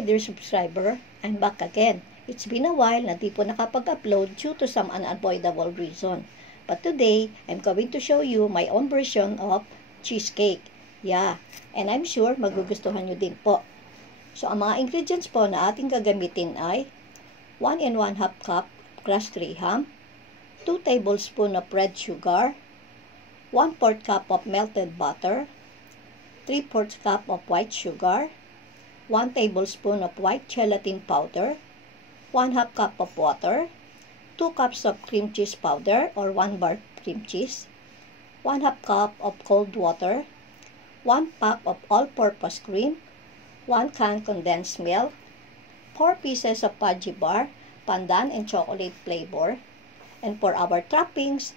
my dear subscriber, I'm back again. It's been a while na di po nakapag-upload due to some unavoidable reason. But today, I'm going to show you my own version of cheesecake. Yeah, and I'm sure magugustuhan nyo din po. So, ang mga ingredients po na ating gagamitin ay 1 and 1/2 cup crushed graham, 2 tablespoons of red sugar, 1/4 cup of melted butter, 3/4 cup of white sugar, 1 tablespoon of white gelatin powder, 1/2 cup of water, 2 cups of cream cheese powder or 1 bar cream cheese, 1/2 cup of cold water, 1 pack of all-purpose cream, 1 can condensed milk, 4 pieces of fudgy bar, pandan and chocolate flavor, and for our toppings,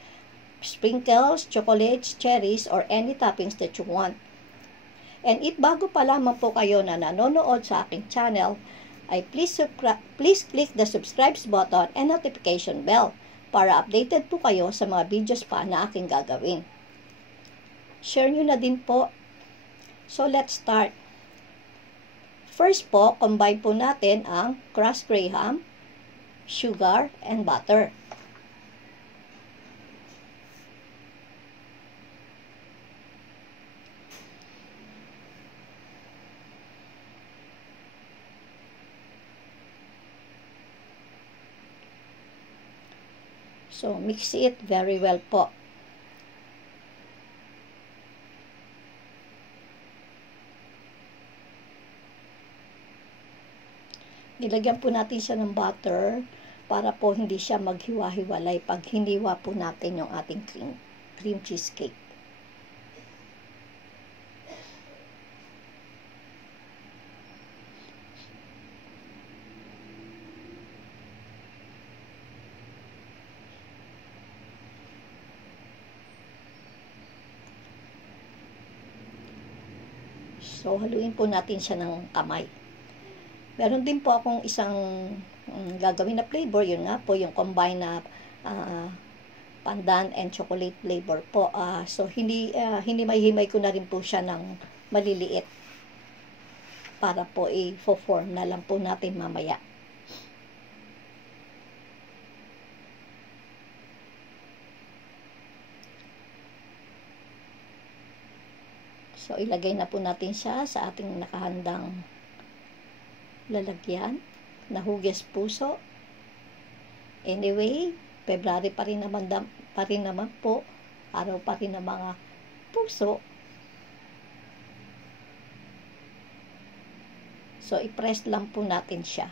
sprinkles, chocolates, cherries, or any toppings that you want. And if bago pa lamang po kayo na nanonood sa aking channel, ay please click the subscribe button and notification bell para updated po kayo sa mga videos pa na aking gagawin. Share nyo na din po. So let's start. First po, combine po natin ang crushed graham, sugar, and butter. So, mix it very well po. Nilagyan po natin siya ng butter para po hindi siya maghiwa-hiwalay pag hiniwa po natin yung ating cream cheesecake. So, haluin po natin siya ng kamay. Meron din po akong isang gagawin na flavor. Yun nga po, yung combine na pandan and chocolate flavor po. So, hindi himay ko na rin po siya ng maliliit. Para po i-form na lang po natin mamaya. So, ilagay na po natin siya sa ating nakahandang lalagyan na hugis puso. Anyway, February pa rin naman po. Araw pa rin ng mga puso. So, i-press lang po natin siya.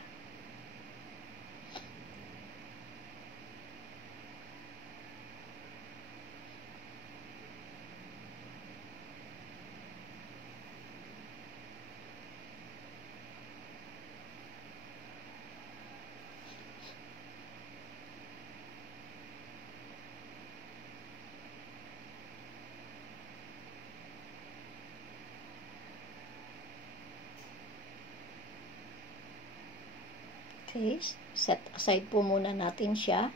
Okay, set aside po muna natin siya.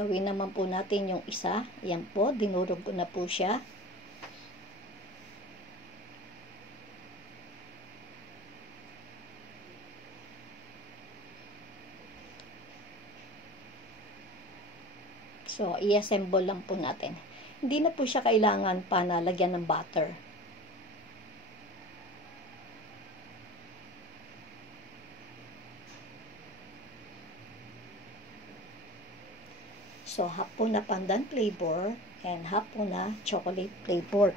Gawin naman po natin yung isa. Ayan po, dinurog ko na po siya. So, i-assemble lang po natin. Hindi na po siya kailangan pa na lagyan ng butter. So, half po na pandan flavor and half po na chocolate flavor.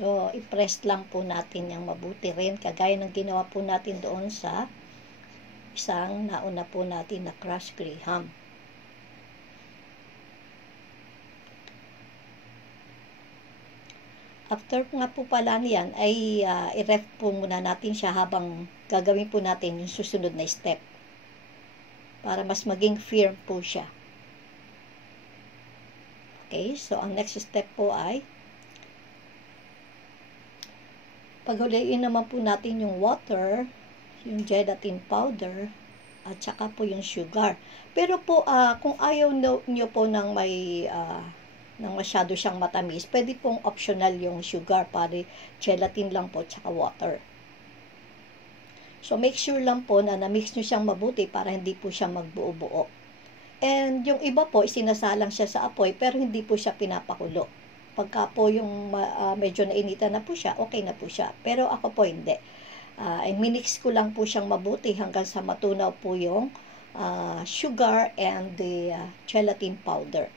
So, i-press lang po natin yung mabuti rin, kagaya ng ginawa po natin doon sa isang nauna po natin na crushed graham. After nga po pala niyan, ay i-ref po muna natin siya habang gagawin po natin yung susunod na step. Para mas maging firm po siya. Okay, so ang next step po ay paghuliin naman po natin yung water, yung gelatin powder, at saka po yung sugar. Pero po, kung ayaw nyo po ng may nang masyado siyang matamis, pwede pong optional yung sugar, pare gelatin lang po, tsaka water. So, make sure lang po na na-mix nyo siyang mabuti para hindi po siya magbuo-buo. And yung iba po, isinasalang siya sa apoy, pero hindi po siya pinapakulo. Pagka po yung medyo nainitan na po siya, okay na po siya. Pero ako po hindi. Minix ko lang po siyang mabuti hanggang sa matunaw po yung sugar and the gelatin powder.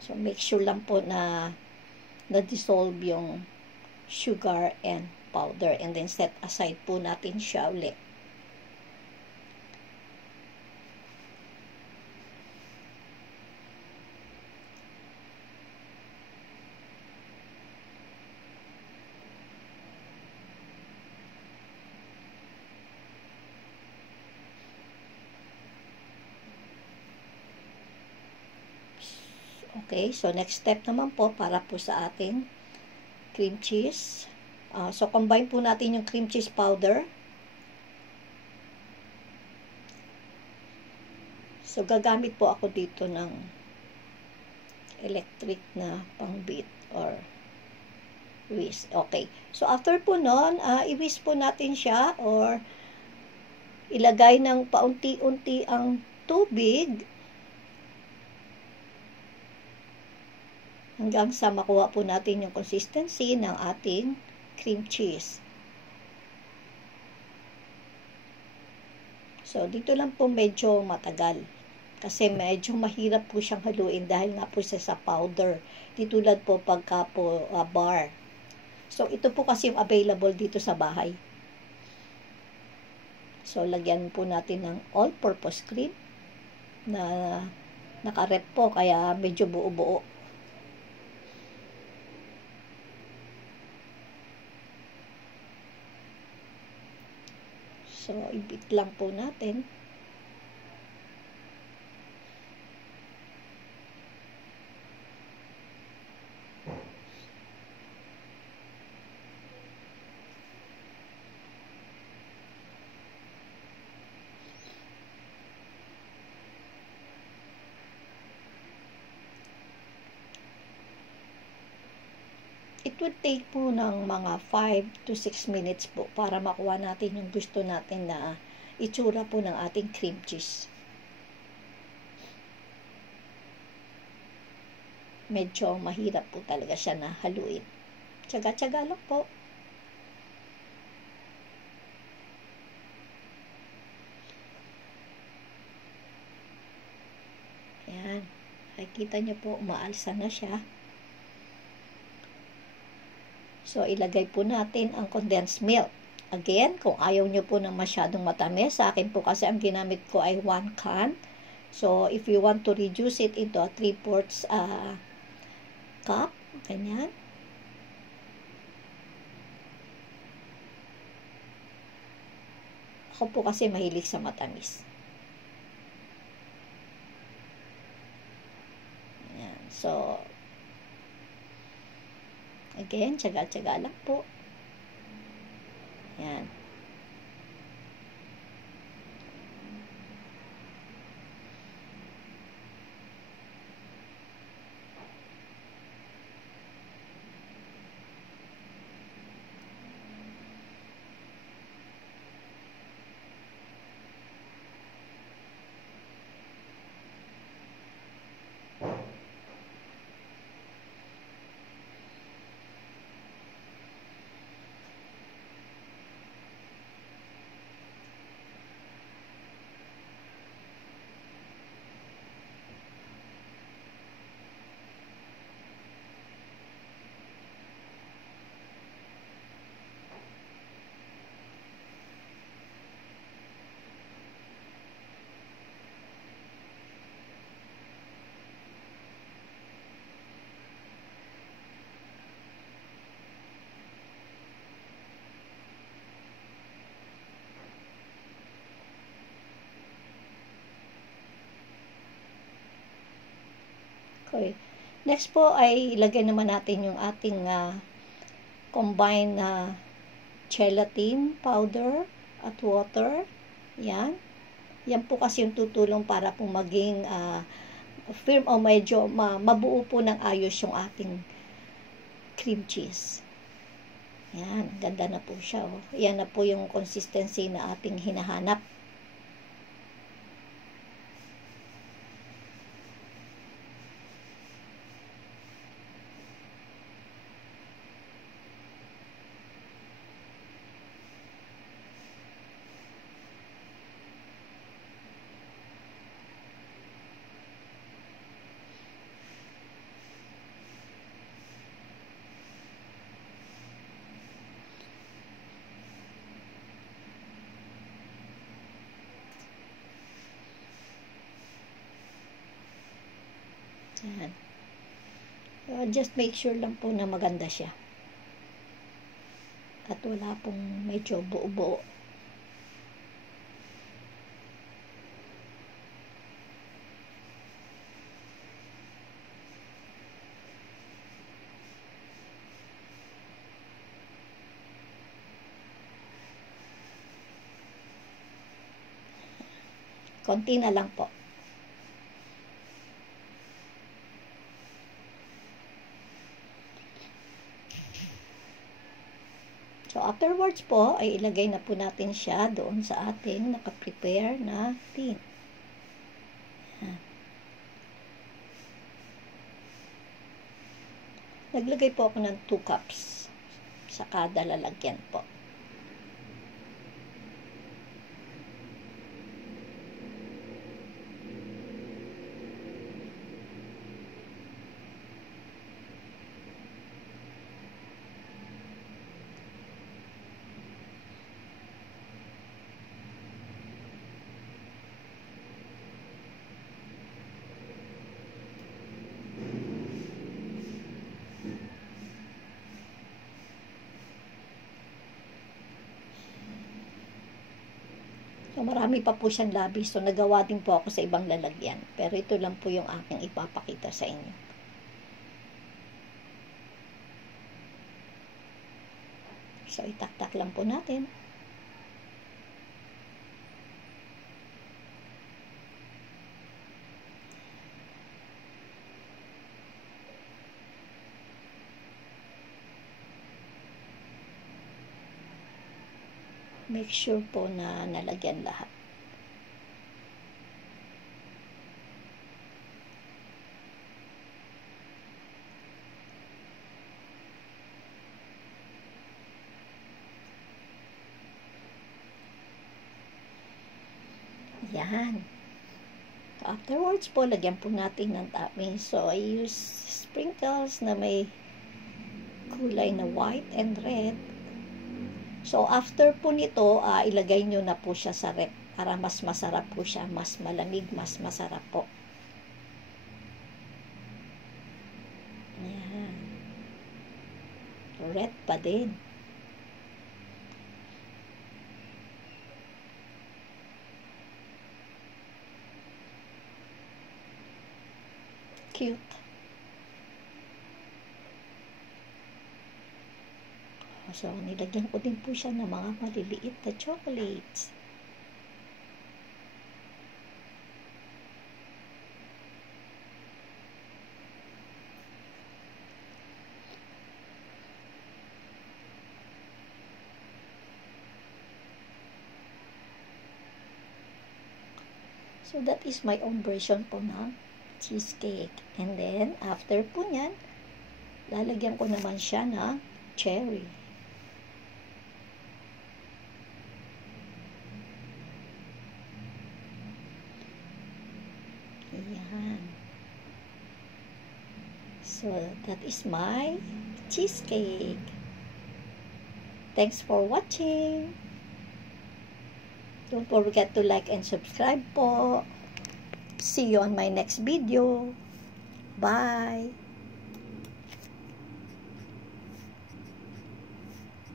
So, make sure lang po na na-dissolve yung sugar and powder. And then, set aside po natin siya ulit. Okay, so next step naman po para po sa ating cream cheese. So, combine po natin yung cream cheese powder. So, gagamit po ako dito ng electric na pang-beat or whisk. Okay. So, after po nun, i-whisk po natin siya or ilagay ng paunti-unti ang tubig hanggang sa makuha po natin yung consistency ng ating cream cheese. So, dito lang po medyo matagal. Kasi medyo mahirap po siyang haluin dahil nga po siya sa powder. Di tulad po pagka po bar. So, ito po kasi available dito sa bahay. So, lagyan po natin ng all-purpose cream na naka-rep po kaya medyo buo-buo. So, i-beat lang po natin. It would take po ng mga 5 to 6 minutes po para makuha natin yung gusto natin na itsura po ng ating cream cheese. Medyo mahirap po talaga siya na haluin. Tsaga-tsaga lang po. Ayan. Nakikita nyo po, umaalsa na siya. So, ilagay po natin ang condensed milk. Again, kung ayaw nyo po ng masyadong matamis, sa akin po kasi ang ginamit ko ay 1 can. So, if you want to reduce it into a 3/4 cup, ganyan. Ako po kasi mahilig sa matamis. Ayan. So, again, tsaga-tsaga lang po. Ayan. Okay. Next po ay ilagay naman natin yung ating combined na gelatin powder at water. Yan. Yan po kasi yung tutulong para po maging firm o medyo mabuo po ng ayos yung ating cream cheese. Yan, ganda na po siya. Oh. Yan na po yung consistency na ating hinahanap. Yan. Just make sure lang po na maganda siya. At wala pong medyo buo-buo. Konti na lang po. So, afterwards po, ay ilagay na po natin siya doon sa ating nakaprepare na tin. Naglagay po ako ng 2 cups sa kada lalagyan po. So, marami pa po siyang labis. So, nagawa din po ako sa ibang lalagyan. Pero ito lang po yung aking ipapakita sa inyo. So, itaktak lang po natin. Make sure po na nalagyan lahat. Yan. So, afterwards po, lagyan po natin ng topping. So, I use sprinkles na may kulay na white and red. So, after po nito, ilagay nyo na po siya sa rep para mas masarap po siya, mas malamig, mas masarap po. Ayan. Red pa din. Cute. So, nilagyan ko din po siya ng mga maliliit na chocolates. So, that is my own version po ng cheesecake. And then, after po nyan, lalagyan ko naman siya ng cherry. Ayan. So, that is my cheesecake. Thanks for watching. Don't forget to like and subscribe po. See you on my next video. Bye!